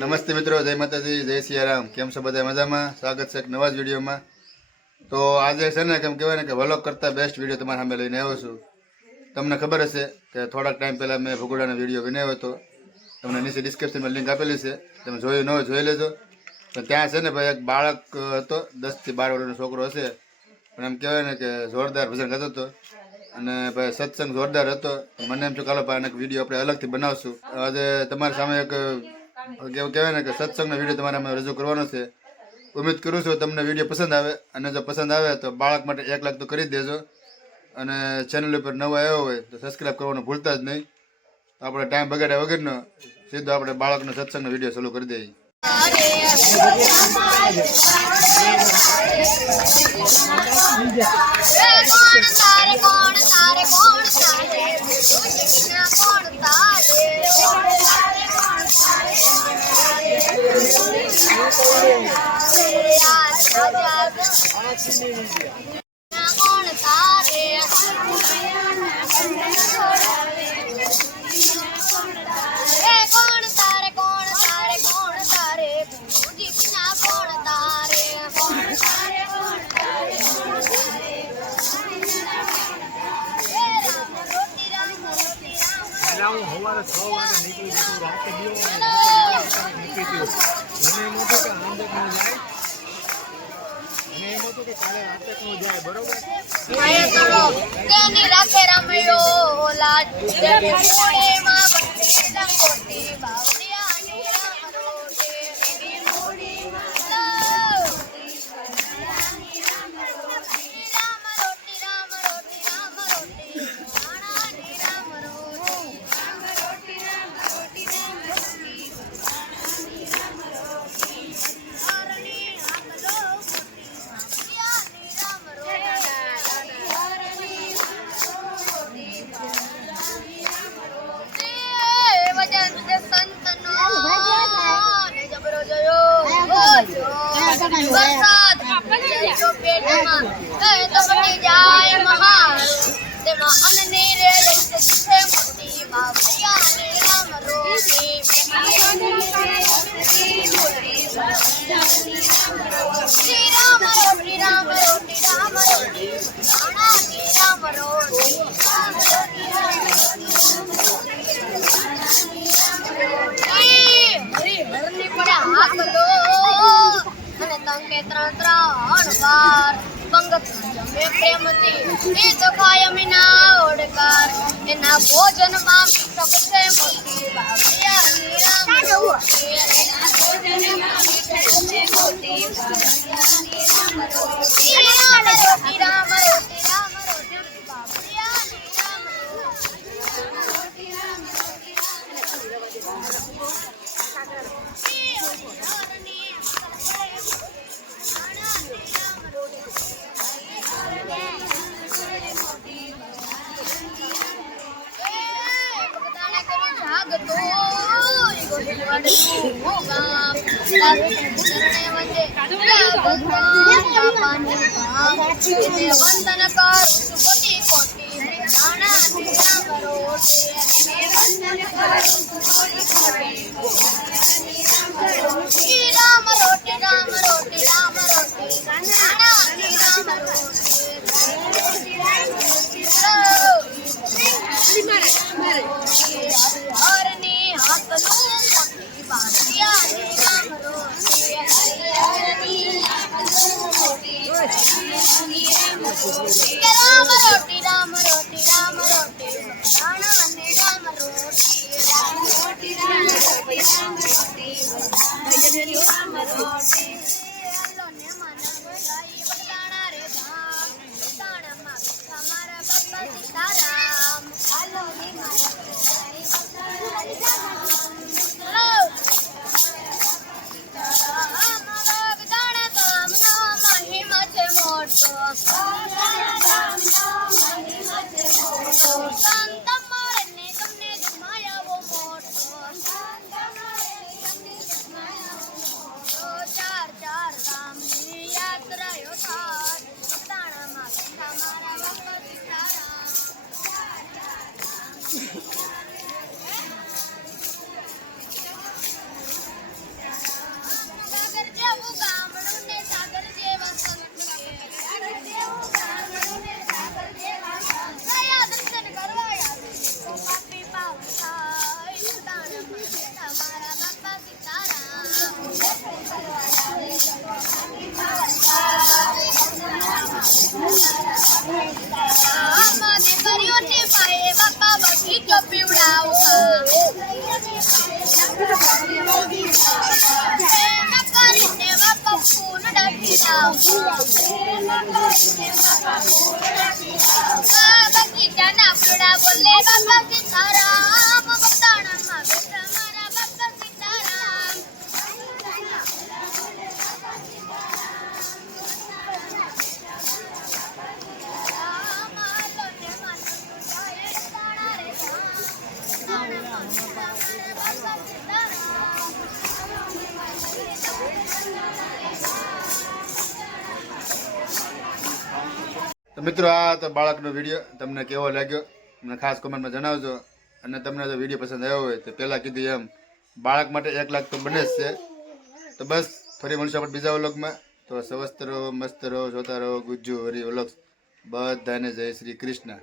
નમસ્તે મિત્રો, જય માતાજી, જય સિયારામ. કેમ છો બધા? મજામાં? સ્વાગત છે એક નવા જ વિડીયોમાં. તો આજે છે ને કેમ કહેવાય ને કે વ્લોગ કરતાં બેસ્ટ વિડીયો તમારા સામે લઈને આવ્યો છું. તમને ખબર હશે કે થોડાક ટાઈમ પહેલાં મેં ભગોડાનો વિડીયો બનાવ્યો હતો. તમને નીચે ડિસ્ક્રિપ્શનમાં લિંક આપેલી છે, તમે જોયું ન હોય જોઈ લેજો. તો ત્યાં છે ને ભાઈ એક બાળક હતો, 10 થી 12 વર્ષનો છોકરો હશે, પણ એમ કહેવાય ને કે જોરદાર ભજન ગાતો હતો અને ભાઈ સત્સંગ જોરદાર હતો. મને એમ છું ચાલો ભાઈ એક વિડીયો આપણે અલગથી બનાવશું. આજે તમારી સામે એક કેવું કહેવાય ને કે સત્સંગનો વિડીયો તમારે અમે રજૂ કરવાનો છે. ઉમ્મીદ કરું છું તમને વિડીયો પસંદ આવે, અને જો પસંદ આવે તો બાળક માટે 1 લાખ તો કરી દેજો, અને ચેનલ ઉપર નવા આવ્યો હોય તો સબસ્ક્રાઈબ કરવાનું ભૂલતા જ નહીં. આપણે ટાઈમ બગાડ્યા વગરનો સીધો આપણે બાળકનો સત્સંગનો વિડીયો ચાલુ કરી દઈએ. हमारे 6 वागे निकली जती रात दियो निकली थी મને એમ હતું કે આંદક નો જાય અને એમ હતું કે કાલે રાતે નો જાય બરોબર આયા કરો કેની રાખે રમયો લાજ જે મોડે માં બને લંગોટી બાવડિયા ની રામ રોટે ની મોડી માં લંગોટી ની રામ રોટી રામ રોટી રામ રોટી રામ રોટી આણા ની રામ રોટી રામ રોટી રામ રોટી રામ રોટી આણા ની રામ રોટી હરણી આમલો બાવડિયા ની રામ એના ભોજન માં સબસે મોટી બાવડિયા ની રામ રોટી એના ભોજન માં સબસે મોટી બાવડિયા ની રામ રોટી રામ રોટી રામ રોટી રામ રોટી બાવડિયા ની રામ રોટી રામ રોટી વંદન કર કોટી કોટી રાણા ની રામ રોટી વંદન કર કોટી કોટી રામ રોટી રામ રોટી રામ રોટી રાણા ની રામ રોટી રામ રોટી હરની હાથ નું મોટી બાવડિયા ની રામ રોટી હરની હાથ નું મોટી બાવડિયા ની રામ રોટી રામ રોટી રામ રોટી રામ રોટી રાણા ની રામ રોટી રામ રોટી રામ રોટી રામ રોટી રામ રોટી હેલો ને માના ગઈ બગદાણા રે ધામ બગદાણામાં તમારા બાપા સીતારામ હાલો ને માના ગઈ બગદાણા રે ધામ હેલો અમારા બગદાણા ગામનો મહિમા છે મોટો બગદાણા ગામનો મહિમા છે મોટો બગીચાના ફૂલડા બોલે બાપા સીતારામ બગદાણામાં બેઠા મારા બાપા સીતારામ તો મિત્રો આ તો બાળકનો વિડીયો તમને કેવો લાગ્યો મને ખાસ કોમેન્ટમાં જણાવજો. અને તમને જો વિડીયો પસંદ આવ્યો હોય તો પહેલાં કીધું એમ બાળક માટે 1 લાખ તો બને જ છે. તો બસ ફરી મળશું આપણે બીજા વ્લોગમાં. તો સ્વસ્થ રહો, મસ્ત રહો, જોતા રહો ગુજ્જુ હરી વ્લોગ્સ. બધાને જય શ્રી કૃષ્ણ.